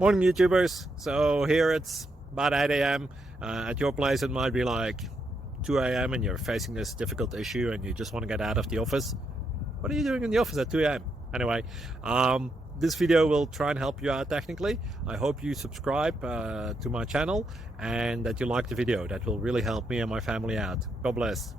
Morning YouTubers. So here it's about 8 a.m. At your place it might be like 2 a.m. and you're facing this difficult issue and you just want to get out of the office. What are you doing in the office at 2 a.m.? Anyway, this video will try and help you out technically. I hope you subscribe to my channel and that you like the video. That will really help me and my family out. God bless.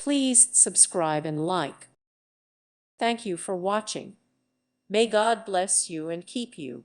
Please subscribe and like. Thank you for watching. May God bless you and keep you.